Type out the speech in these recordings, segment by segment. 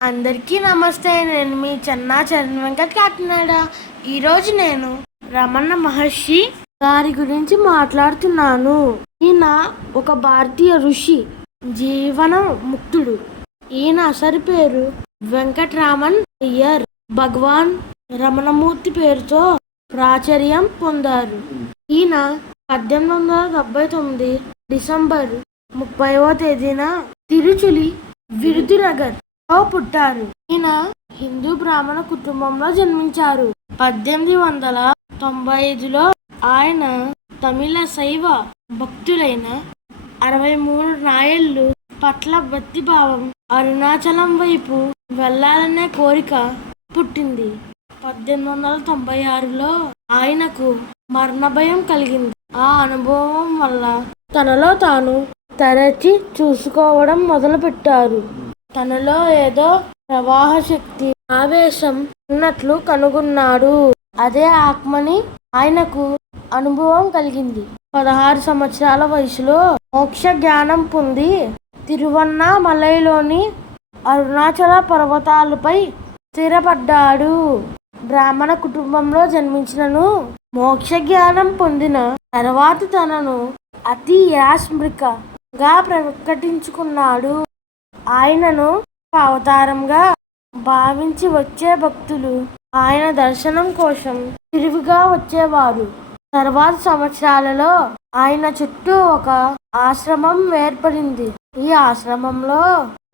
అందరికీ నమస్తే నేను మీ చెన్నా చరణ్ వెంకట్ కాకినాడ. ఈరోజు నేను రమణ మహర్షి గారి గురించి మాట్లాడుతున్నాను. ఈయన ఒక భారతీయ ఋషి జీవన ముక్తుడు. ఈయన అసలు పేరు వెంకటరామన్ అయ్యర్. భగవాన్ రమణమూర్తి పేరుతో ప్రాచుర్యం పొందారు. ఈయన పద్దెనిమిది వందల డెబ్బై తొమ్మిది డిసెంబర్ ముప్పైవ తేదీన తిరుచులి విరుదునగర్ లో పుట్టారు. ఈయన హిందూ బ్రాహ్మణ కుటుంబంలో జన్మించారు. పద్దెనిమిది వందల తొంభై ఐదులో ఆయన తమిళ శైవ భక్తులైన అరవై మూడు నాయళ్ళు పట్ల భక్తి భావం అరుణాచలం వైపు వెళ్ళాలనే కోరిక పుట్టింది. పద్దెనిమిది వందల తొంభై ఆరులో ఆయనకు మరణ భయం కలిగింది. ఆ అనుభవం వల్ల తనలో తాను తరచి చూసుకోవడం మొదలుపెట్టారు. తనలో ఏదో ప్రవాహ శక్తి ఆవేశం ఉన్నట్లు కనుగొన్నాడు. అదే ఆత్మని ఆయనకు అనుభవం కలిగింది. పదహారు సంవత్సరాల వయసులో మోక్ష జ్ఞానం పొంది తిరువన్నామలైలోని అరుణాచల పర్వతాలపై స్థిరపడ్డాడు. బ్రాహ్మణ కుటుంబంలో జన్మించినను మోక్ష జ్ఞానం పొందిన తర్వాత తనను అతి యాస్మృకగా ప్రకటించుకున్నాడు. ఆయనను ఒక అవతారంగా భావించి వచ్చే భక్తులు ఆయన దర్శనం కోసం తిరుగుగా వచ్చేవారు. తర్వాత సంవత్సరాలలో ఆయన చుట్టూ ఒక ఆశ్రమం ఏర్పడింది. ఈ ఆశ్రమంలో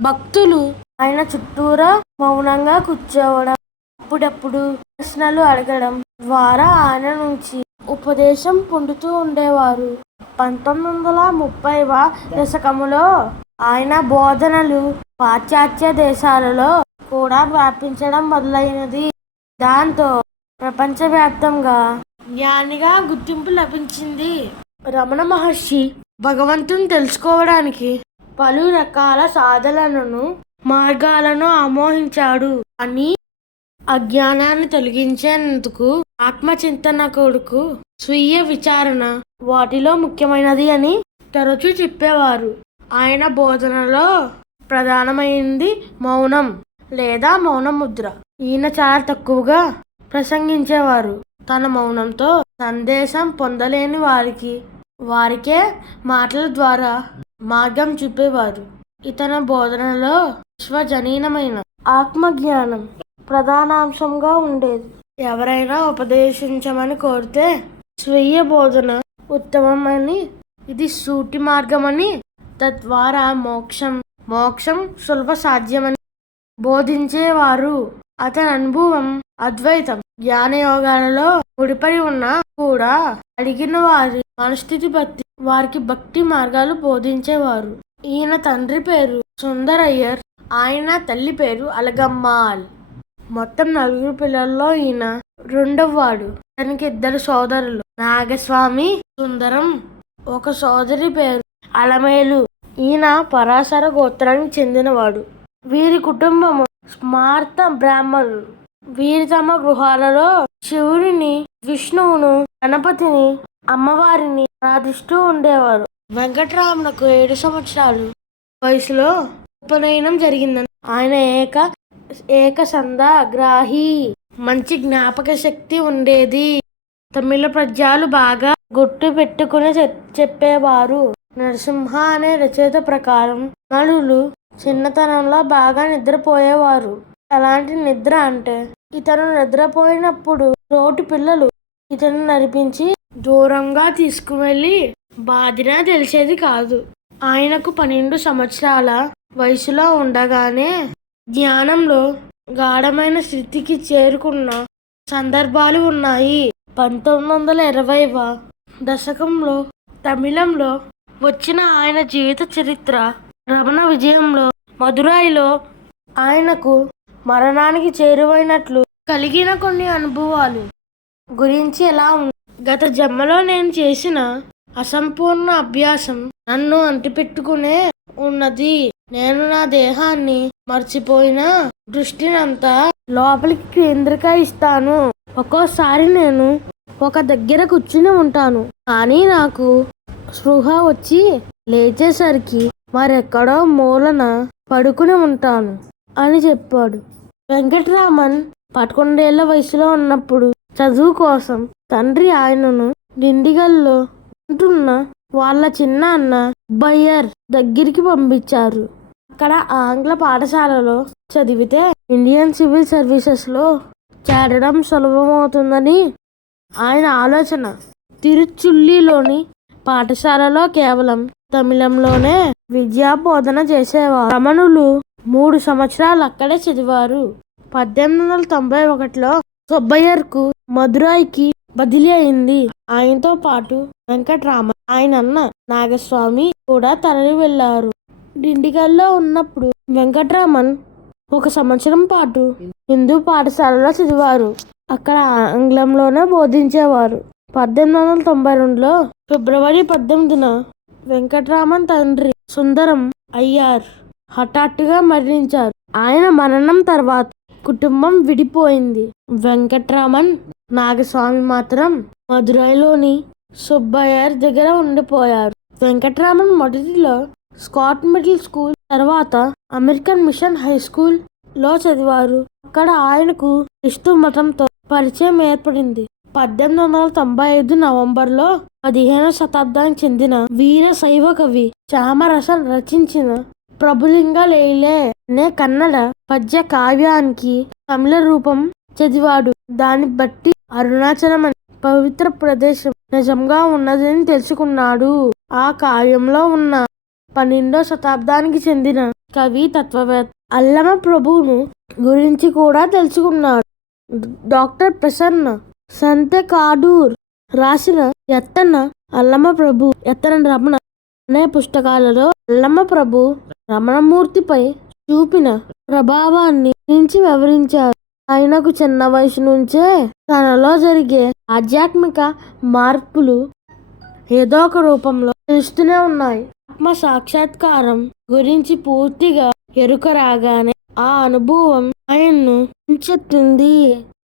భక్తులు ఆయన చుట్టూరా మౌనంగా కూర్చోవడం అప్పుడప్పుడు ప్రశ్నలు అడగడం ద్వారా ఆయన నుంచి ఉపదేశం పొందుతూ ఉండేవారు. పంతొమ్మిది వందల ముప్పైవ దశకములో ఆయన బోధనలు పాశ్చాత్య దేశాలలో కూడా వ్యాపించడం మొదలైనది. దాంతో ప్రపంచవ్యాప్తంగా జ్ఞానిగా గుర్తింపు లభించింది. రమణ మహర్షి భగవంతుని తెలుసుకోవడానికి పలు రకాల సాధనలను మార్గాలను ఆమోహించాడు అని అజ్ఞానాన్ని తొలగించేందుకు ఆత్మచింతన కొడుకు స్వీయ విచారణ వాటిలో ముఖ్యమైనది అని తరచూ చెప్పేవారు. ఆయన బోధనలో ప్రధానమైంది మౌనం లేదా మౌన ముద్ర ఈయన చాలా తక్కువగా ప్రసంగించేవారు. తన మౌనంతో సందేశం పొందలేని వారికి వారికే మాటల ద్వారా మార్గం చూపేవారు. ఇతని బోధనలో విశ్వజనీనమైన ఆత్మజ్ఞానం ప్రధానాంశంగా ఉండేది. ఎవరైనా ఉపదేశించమని కోరితే స్వీయ బోధన ఉత్తమమని ఇది సూటి మార్గమని తద్వారా మోక్షం మోక్షం సులభ సాధ్యమని బోధించేవారు. అతని అనుభవం అద్వైతం. జ్ఞానయోగాలలో ముడిపడి ఉన్నా కూడా అడిగిన వారి మనస్థితి బట్టి వారికి భక్తి మార్గాలు బోధించేవారు. ఈయన తండ్రి పేరు సుందరయ్యర్ ఆయన తల్లి పేరు అలగమ్మాల్. మొత్తం నలుగురు పిల్లల్లో ఈయన రెండవవాడు. తనకి ఇద్దరు సోదరులు. నాగస్వామి సుందరం ఒక సోదరి పేరు అలమేలు. ఈయన పరాశర గోత్రానికి చెందినవాడు. వీరి కుటుంబము స్మార్త బ్రాహ్మణులు. వీరి తమ గృహాలలో శివుడిని విష్ణువును గణపతిని అమ్మవారిని ప్రార్థిస్తూ ఉండేవారు. వెంకటరామునకు ఏడు సంవత్సరాలు వయసులో ఉపనయనం జరిగిందని ఆయన ఏక ఏక గ్రాహి మంచి జ్ఞాపక శక్తి ఉండేది. తమిళ పద్యాలు బాగా గుర్తు పెట్టుకుని చె- చెప్పేవారు. నరసింహ అనే రచయిత ప్రకారం నలులు చిన్నతనంలో బాగా నిద్రపోయేవారు. ఎలాంటి నిద్ర అంటే ఇతను నిద్రపోయినప్పుడు తోటి పిల్లలు ఇతను నడిపించి దూరంగా తీసుకువెళ్ళి బాధిన తెలిసేది కాదు. ఆయనకు పన్నెండు సంవత్సరాల వయసులో ఉండగానే ధ్యానంలో గాఢమైన స్థితికి చేరుకున్న సందర్భాలు ఉన్నాయి. పంతొమ్మిది వందల ఇరవైవ దశకంలో తమిళంలో వచ్చిన ఆయన జీవిత చరిత్ర. రమణ విజయంలో మదురాయిలో ఆయనకు మరణానికి చేరువైనట్లు కలిగిన కొన్ని అనుభవాలు. గురించి ఎలా ఉంది గత జన్మలో నేను చేసిన అసంపూర్ణ అభ్యాసం నన్ను అంటిపెట్టుకునే ఉన్నది. నేను నా దేహాన్ని మర్చిపోయిన దృష్టినంతా లోపలికి కేంద్రీకరిస్తాను. ఒక్కోసారి నేను ఒక దగ్గర కూర్చుని ఉంటాను. కానీ నాకు స్పృహ వచ్చి లేచేసరికి మరెక్కడో మూలన పడుకుని ఉంటాను అని చెప్పాడు. వెంకటరామన్ పదకొండేళ్ళ వయసులో ఉన్నప్పుడు చదువు కోసం తండ్రి ఆయనను డిండిగల్లో ఉంటున్న వాళ్ళ చిన్న అన్న బయ్యర్ దగ్గరికి పంపించారు. అక్కడ ఆంగ్ల పాఠశాలలో చదివితే ఇండియన్ సివిల్ సర్వీసెస్లో చేరడం సులభమవుతుందని ఆయన ఆలోచన. తిరుచుల్లిలోని పాఠశాలలో కేవలం తమిళంలోనే విద్యా బోధన చేసేవారు. రమణులు మూడు సంవత్సరాలు అక్కడే చదివారు. పద్దెనిమిది వందల తొంభై ఒకటిలో సుబ్బయ్యర్కు మధురాయికి బదిలీ అయింది. ఆయనతో పాటు వెంకటరామ ఆయన అన్న నాగస్వామి కూడా తరలి వెళ్ళారు డిండిగల్లో ఉన్నప్పుడు వెంకటరామన్ ఒక సంవత్సరం పాటు హిందూ పాఠశాలలో చదివారు. అక్కడ ఆంగ్లంలోనే బోధించేవారు. పద్దెనిమిది వందల తొంభై రెండులో ఫిబ్రవరి పద్దెనిమిదిన వెంకటరామన్ తండ్రి సుందరం అయ్యార్. హఠాత్తుగా మరణించారు. ఆయన మరణం తర్వాత కుటుంబం విడిపోయింది. వెంకట్రామన్ నాగస్వామి మాత్రం మదురైలోని సుబ్బయ్యర్ దగ్గర ఉండిపోయారు. వెంకట్రామన్ మొదటిలో స్కాట్ మిడిల్ స్కూల్ తర్వాత అమెరికన్ మిషన్ హై స్కూల్లో చదివారు. అక్కడ ఆయనకు క్రిస్తు మతంతో పరిచయం ఏర్పడింది. పద్దెనిమిది వందల తొంభై ఐదు నవంబర్లో పదిహేనవ శతాబ్దానికి చెందిన వీర శైవ కవి చామరస రచించిన ప్రభులింగ లేలే అనే కన్నడ పద్య కావ్యానికి తమిళ రూపం చదివాడు. దాన్ని బట్టి అరుణాచలం పవిత్ర ప్రదేశం నిజంగా ఉన్నదని తెలుసుకున్నాడు. ఆ కావ్యంలో ఉన్న పన్నెండో శతాబ్దానికి చెందిన కవి తత్వవేత్త అల్లమ ప్రభువును గురించి కూడా తెలుసుకున్నాడు. డాక్టర్ ప్రసన్న సంతకాడూర్ రాసిన ఎత్తన అల్లమ ప్రభు ఎత్తన రమణ అనే పుస్తకాలలో అల్లమ ప్రభు రమణమూర్తిపై చూపిన ప్రభావాన్ని గురించి వివరించారు. ఆయనకు చిన్న వయసు నుంచే తనలో జరిగే ఆధ్యాత్మిక మార్పులు ఏదో ఒక రూపంలో తెలుస్తూనే ఉన్నాయి. ఆత్మ సాక్షాత్కారం గురించి పూర్తిగా ఎరుక రాగానే ఆ అనుభవం ఆయన్ను ఉంచెత్తింది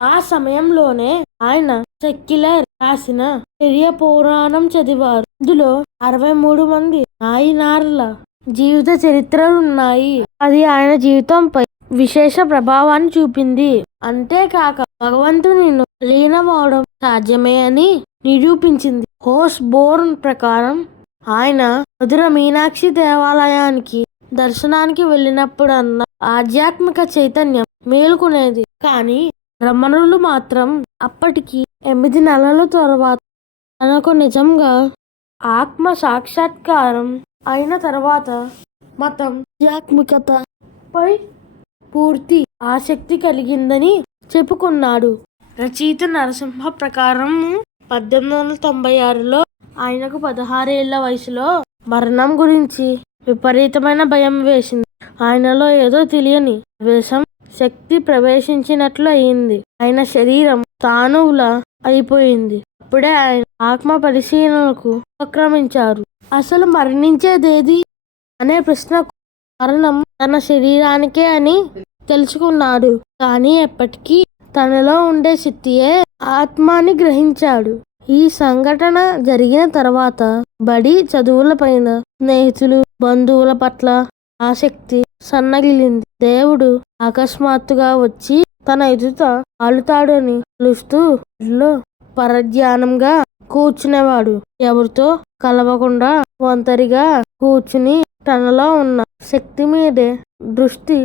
ఆ సమయంలోనే ఆయన సెక్యులర్ రాసిన పెరియ పురాణం చదివారు. ఇందులో అరవై మూడు మంది నాయనార్ల జీవిత చరిత్రలు ఉన్నాయి అది ఆయన జీవితంపై విశేష ప్రభావాన్ని చూపింది. అంతేకాక భగవంతుని లీనమవడం సాధ్యమే అని నిరూపించింది. హోస్ బోర్న్ ప్రకారం ఆయన మధుర మీనాక్షి దేవాలయానికి దర్శనానికి వెళ్ళినప్పుడు అన్న ఆధ్యాత్మిక చైతన్యం మేలుకునేది. కానీ రమణులు మాత్రం అప్పటికి ఎనిమిది నెలల తర్వాత తనకు నిజంగా ఆత్మ సాక్షాత్కారం అయిన తర్వాత మతం ఆధ్యాత్మికతపై పూర్తి ఆసక్తి కలిగిందని చెప్పుకున్నాడు. రచయిత నరసింహ ప్రకారం పద్దెనిమిది వందల తొంభై ఆరులో ఆయనకు పదహారేళ్ళ వయసులో మరణం గురించి విపరీతమైన భయం వేసింది. ఆయనలో ఏదో తెలియని వేషం శక్తి ప్రవేశించినట్లు అయింది. ఆయన శరీరం తానువుల అయిపోయింది. అప్పుడే ఆయన ఆత్మ పరిశీలనకు ఉపక్రమించారు అసలు మరణించేదేది? అనే ప్రశ్నకు కారణం తన శరీరానికే అని తెలుసుకున్నాడు. కానీ ఎప్పటికీ తనలో ఉండే శక్తియే ఆత్మాని గ్రహించాడు. ఈ సంఘటన జరిగిన తర్వాత బడి చదువుల పైన స్నేహితులు బంధువుల పట్ల ఆసక్తి సన్నగిలింది. దేవుడు అకస్మాత్తుగా వచ్చి తన ఎదుట అలుతాడని పిలుస్తూ ఇంట్లో పరధ్యానంగా కూర్చునేవాడు. ఎవరితో కలవకుండా ఒంటరిగా కూర్చుని తనలో ఉన్న శక్తి మీదే దృష్టి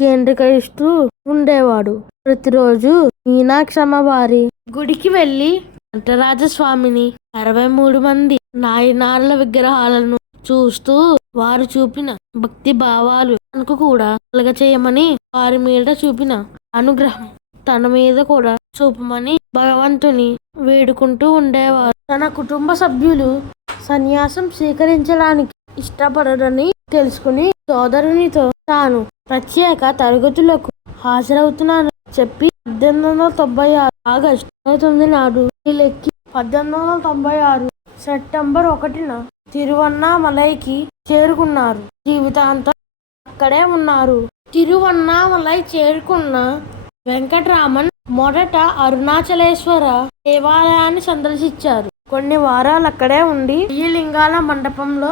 కేంద్రీకరిస్తూ ఉండేవాడు. ప్రతిరోజు మీనాక్షమ్మ వారి గుడికి వెళ్ళి నటరాజస్వామిని అరవై మూడు మంది నాయనార్ల విగ్రహాలను చూస్తూ వారు చూపిన భక్తి భావాలు తనకు కూడా కలగచేయమని వారి మీద చూపిన అనుగ్రహం తన మీద కూడా చూపమని భగవంతుని వేడుకుంటూ ఉండేవారు. తన కుటుంబ సభ్యులు సన్యాసం స్వీకరించడానికి ఇష్టపడరని తెలుసుకుని సోదరునితో తాను ప్రత్యేక తరగతులకు హాజరవుతున్నాను చెప్పి పద్దెనిమిది వందల తొంభై ఆరు ఆగస్టు తొమ్మిది నాడు లెక్కి పద్దెనిమిది వందల తొంభై ఆరు సెప్టెంబర్ ఒకటిన తిరువన్నామలైకి చేరుకున్నారు. జీవితాంతం అక్కడే ఉన్నారు. తిరువన్నామలై చేరుకున్న వెంకటరామన్ మొదట అరుణాచలేశ్వర దేవాలయాన్ని సందర్శించారు. కొన్ని వారాలు అక్కడే ఉండి ఈ లింగాల మండపంలో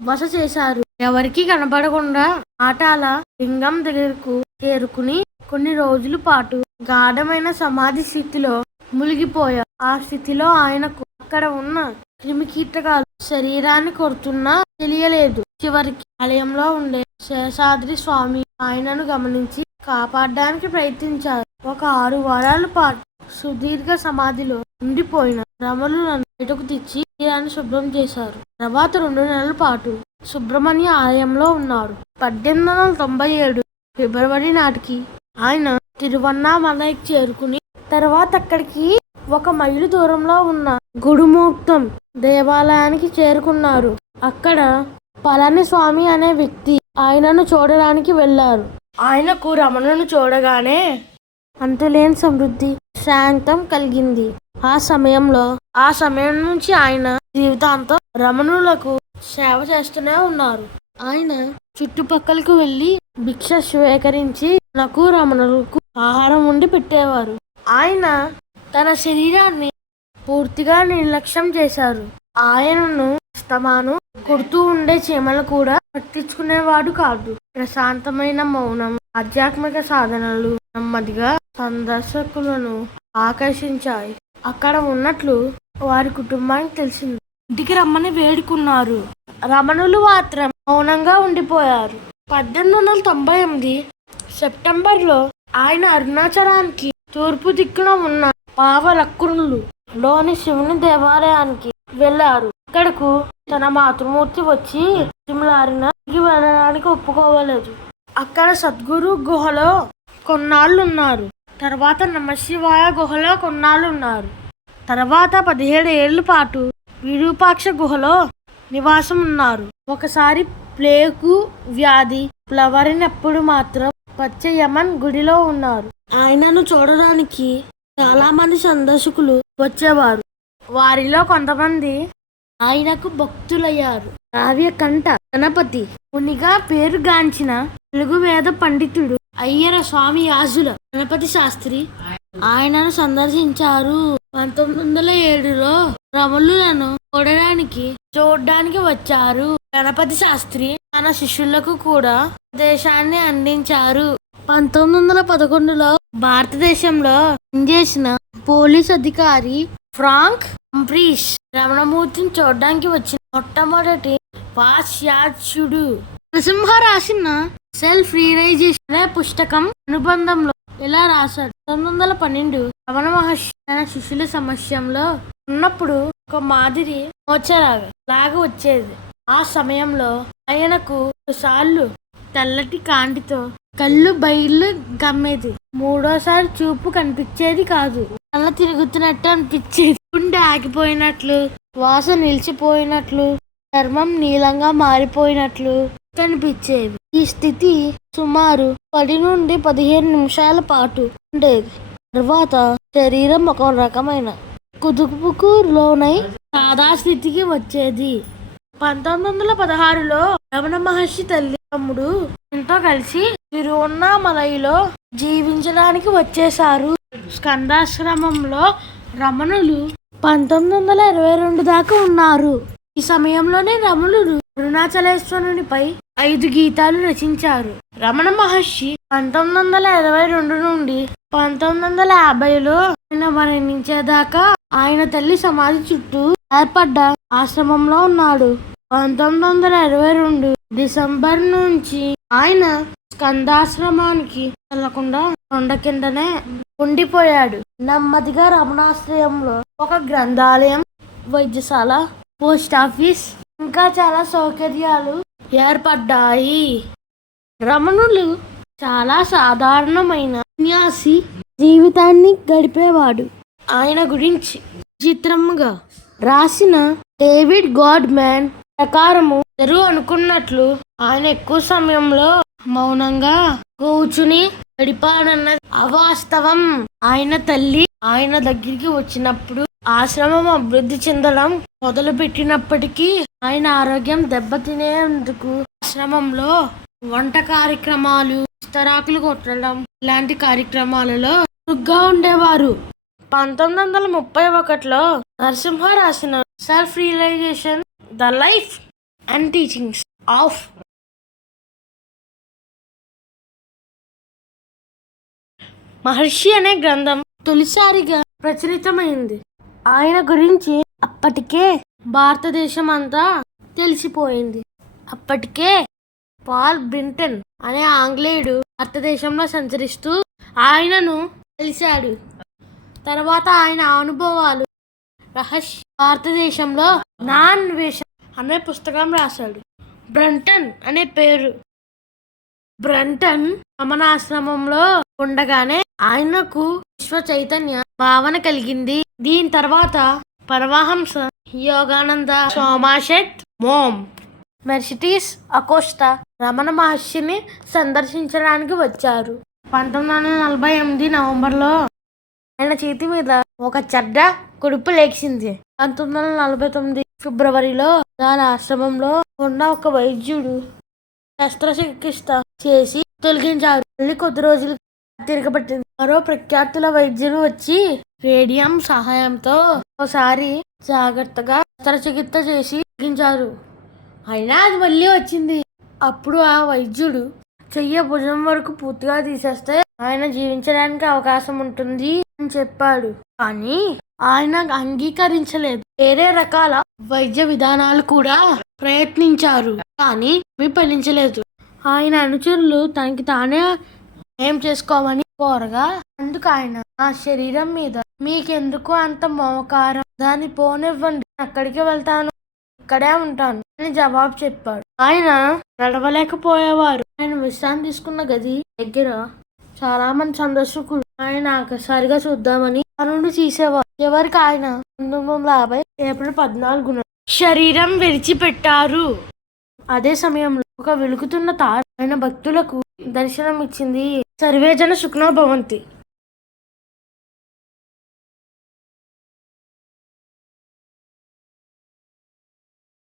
బస చేశారు. ఎవరికి కనపడకుండా ఆటాల లింగం దగ్గరకు చేరుకుని కొన్ని రోజుల పాటు గాఢమైన సమాధి స్థితిలో మునిగిపోయారు. ఆ స్థితిలో ఆయనకు అక్కడ ఉన్న క్రిమికీటకాలు శరీరాన్ని కొడుతున్నా తెలియలేదు. చివరికి ఆలయంలో ఉండే శేషాద్రి స్వామి ఆయనను గమనించి కాపాడడానికి ప్రయత్నించారు. ఒక ఆరు వారాల పాటు సుదీర్ఘ సమాధిలో ఉండిపోయిన రమణులను బయటకు తెచ్చి తీరాన్ని శుభ్రం చేశారు. తర్వాత రెండు నెలల పాటు సుబ్రహ్మణ్య ఆలయంలో ఉన్నారు. పద్దెనిమిది వందల తొంభై ఏడు ఫిబ్రవరి నాటికి ఆయన తిరువన్నామలైకి చేరుకుని తర్వాత అక్కడికి ఒక మైలు దూరంలో ఉన్న గుడుమూక్తం దేవాలయానికి చేరుకున్నారు. అక్కడ పళని స్వామి అనే వ్యక్తి ఆయనను చూడడానికి వెళ్ళారు. ఆయనకు రమణను చూడగానే అంతులేని సమృద్ధి శాంతం కలిగింది. ఆ సమయంలో ఆ సమయం నుంచి ఆయన జీవితాంతం రమణులకు సేవ చేస్తూనే ఉన్నారు. ఆయన చుట్టుపక్కలకు వెళ్ళి భిక్ష స్వీకరించి నాకు రమణులకు ఆహారం వండి పెట్టేవారు. ఆయన తన శరీరాన్ని పూర్తిగా నిర్లక్ష్యం చేశారు. ఆయనను స్తమాను కొడుతూ ఉండే చీమలు కూడా పట్టించుకునేవాడు కాదు. ప్రశాంతమైన మౌనం ఆధ్యాత్మిక సాధనలు నెమ్మదిగా సందర్శకులను ఆకర్షించాయి. అక్కడ ఉన్నట్లు వారి కుటుంబానికి తెలిసింది. ఇంటికి రమ్మని వేడుకున్నారు. రమణులు మాత్రం మౌనంగా ఉండిపోయారు. పద్దెనిమిది వందల తొంభై ఎనిమిది సెప్టెంబర్లో ఆయన అరుణాచలానికి తూర్పు దిక్కున ఉన్న పావలక్కురులు లోని శివుని దేవాలయానికి వెళ్ళారు. అక్కడకు తన మాతృమూర్తి వచ్చి సిమ్లారిన వెళ్ళడానికి ఒప్పుకోవలేదు. అక్కడ సద్గురు గుహలో కొన్నాళ్ళు ఉన్నారు తర్వాత నమశివాయ గుహలో కొన్నాళ్ళు ఉన్నారు తర్వాత పదిహేడు ఏళ్ళ పాటు విరూపాక్ష గుహలో నివాసం ఉన్నారు ఒకసారి ప్లేగు వ్యాధి ప్లవరినప్పుడు మాత్రం పచ్చ యమన్ గుడిలో ఉన్నారు. ఆయనను చూడడానికి చాలా మంది సందర్శకులు వచ్చేవారు. వారిలో కొంతమంది ఆయనకు భక్తులయ్యారు. కావ్య కంఠ గణపతి మునిగా పేరుగాంచిన తెలుగు వేద పండితుడు అయ్యర స్వామి యాజుల గణపతి శాస్త్రి ఆయనను సందర్శించారు. పంతొమ్మిది వందల ఏడులో రమణులను చూడడానికి చూడడానికి వచ్చారు. గణపతి శాస్త్రి తన శిష్యులకు కూడా దేశాన్ని అందించారు. పంతొమ్మిది వందల పదకొండులో భారతదేశంలో పనిచేసిన పోలీస్ అధికారి ఫ్రాంక్ అంప్రీష్ రమణమూర్తిని చూడడానికి వచ్చిన మొట్టమొదటి పాశ్చాత్యుడు. నరసింహ రాసిన సెల్ఫ్ రియలైజేషన్ అనే పుస్తకం అనుబంధంలో ఇలా రాశాడు? పంతొమ్మిది వందల పన్నెండు రమణ మహర్షి తన శిష్యుల సమస్యంలో ఉన్నప్పుడు ఒక మాదిరి మోచరాగా లాగా వచ్చేది. ఆ సమయంలో ఆయనకు సార్లు తెల్లటి కాంటితో కళ్ళు బయళ్ళు గమ్మేది. మూడోసారి చూపు కనిపించేది కాదు. కళ్ళ తిరుగుతున్నట్టు అనిపించేది. గుండె ఆగిపోయినట్లు శ్వాస నిలిచిపోయినట్లు చర్మం నీలంగా మారిపోయినట్లు కనిపించేవి. ఈ స్థితి సుమారు పది నుండి పదిహేను నిమిషాల పాటు ఉండేది. తర్వాత శరీరం ఒక రకమైన కుదుపుకు లోనై సాదా స్థితికి వచ్చేది. పంతొమ్మిది వందల పదహారులో రమణ మహర్షి తల్లి తమ్ముడు ఎంతో కలిసి తిరువన్నామలైలో జీవించడానికి వచ్చేశారు. స్కందాశ్రమంలో రమణులు పంతొమ్మిది వందల ఇరవై రెండు దాకా ఉన్నారు. ఈ సమయంలోనే రమణులు అరుణాచలేశ్వరునిపై ఐదు గీతాలు రచించారు. రమణ మహర్షి పంతొమ్మిది వందల ఇరవై రెండు నుండి పంతొమ్మిది వందల యాభైలో ఆయన మరణించేదాకా ఆయన తల్లి సమాధి చుట్టూ ఏర్పడ్డ ఆశ్రమంలో ఉన్నాడు. పంతొమ్మిది వందల ఇరవై రెండు డిసెంబర్ నుంచి ఆయన స్కందాశ్రమానికి వెళ్ళకుండా కొండ కిందనే ఉండిపోయాడు. నెమ్మదిగా రమణాశ్రయంలో ఒక గ్రంథాలయం వైద్యశాల పోస్ట్ ఆఫీస్ ఇంకా చాలా సౌకర్యాలు ఏర్పడ్డాయి. రమణులు చాలా సాధారణమైన సన్యాసి జీవితాన్ని గడిపేవాడు. ఆయన గురించి చిత్రముగా రాసిన డేవిడ్ గాడ్ మ్యాన్ ప్రకారము అందరూ అనుకున్నట్లు ఆయన ఎక్కువ సమయంలో మౌనంగా కూర్చుని గడిపాడన్నది అవాస్తవం. ఆయన తల్లి ఆయన దగ్గరికి వచ్చినప్పుడు ఆశ్రమం అభివృద్ధి చెందడం మొదలు పెట్టినప్పటికీ ఆయన ఆరోగ్యం దెబ్బతినేందుకు ఆశ్రమంలో వంట కార్యక్రమాలు ఇస్తరాకులు కొట్టడం ఇలాంటి కార్యక్రమాలలో చురుగ్గా ఉండేవారు. పంతొమ్మిది వందల ముప్పై ఒకటిలో నరసింహ రాసిన self realization the life and teachings of Maharshi అనే గ్రంథం తొలిసారిగా ప్రచురితమైంది. ఆయన గురించి అప్పటికే భారతదేశం అంతా తెలిసిపోయింది. అప్పటికే పాల్ బ్రింటన్ అనే ఆంగ్లేయుడు భారతదేశంలో సంచరిస్తూ ఆయనను కలిశాడు తర్వాత ఆయన అనుభవాలు రహస్య భారతదేశంలో నాన్ వేషం అనే పుస్తకం రాశాడు. బ్రంటన్ అనే పేరు. బ్రంటన్ రమణాశ్రమంలో ఉండగానే ఆయనకు విశ్వ చైతన్య భావన కలిగింది. దీని తర్వాత Paramahansa Yogananda Somerset Maugham Mercedes Acosta Ramana మహర్షిని సందర్శించడానికి వచ్చారు. పంతొమ్మిది వందల నలభై ఎనిమిది నవంబర్లో ఆయన చేతి మీద ఒక చెడ్డ కుడుపు లేచింది. పంతొమ్మిది వందల నలభై తొమ్మిది ఫిబ్రవరిలో దాని ఆశ్రమంలో ఉన్న ఒక వైద్యుడు శస్త్రచికిత్స చేసి తొలగించారు. మళ్ళీ కొద్ది రోజులు తిరగబట్టింది. మరో ప్రఖ్యాతుల వైద్యులు వచ్చి రేడియం సహాయంతో ఒకసారి జాగ్రత్తగా శస్త్రచికిత్స చేసి తగ్గించారు. అయినా అది మళ్ళీ వచ్చింది. అప్పుడు ఆ వైద్యుడు చెయ్య భుజం వరకు పూర్తిగా తీసేస్తే ఆయన జీవించడానికి అవకాశం ఉంటుంది అని చెప్పాడు. కానీ ఆయన అంగీకరించలేదు. వేరే రకాల వైద్య విధానాలు కూడా ప్రయత్నించారు. కానీ అవి ఫలించలేదు ఆయన అనుచరులు తనకి తానే ఏం చేసుకోమని కోరగా అందుకు ఆయన నా శరీరం మీద మీకెందుకు అంత మోకారం దాన్ని పోనివ్వండి అక్కడికి వెళ్తాను. ఇక్కడే ఉంటాను అని జవాబు చెప్పాడు. ఆయన నడవలేకపోయేవారు. ఆయన విశ్రాంతి తీసుకున్న గది దగ్గర చాలా మంది సందర్శకులు ఆయన ఒకసారిగా చూద్దామని పనులు చేసేవారు. ఎవరికి ఆయన పంతొమ్మిది వందల యాభై ఏప్రిల్ పద్నాలుగున శరీరం విడిచిపెట్టారు. అదే సమయంలో ఒక వెలుగుతున్న తార ఆయన భక్తులకు దర్శనం ఇచ్చింది సర్వేజన సుఖ్నో భవంతి.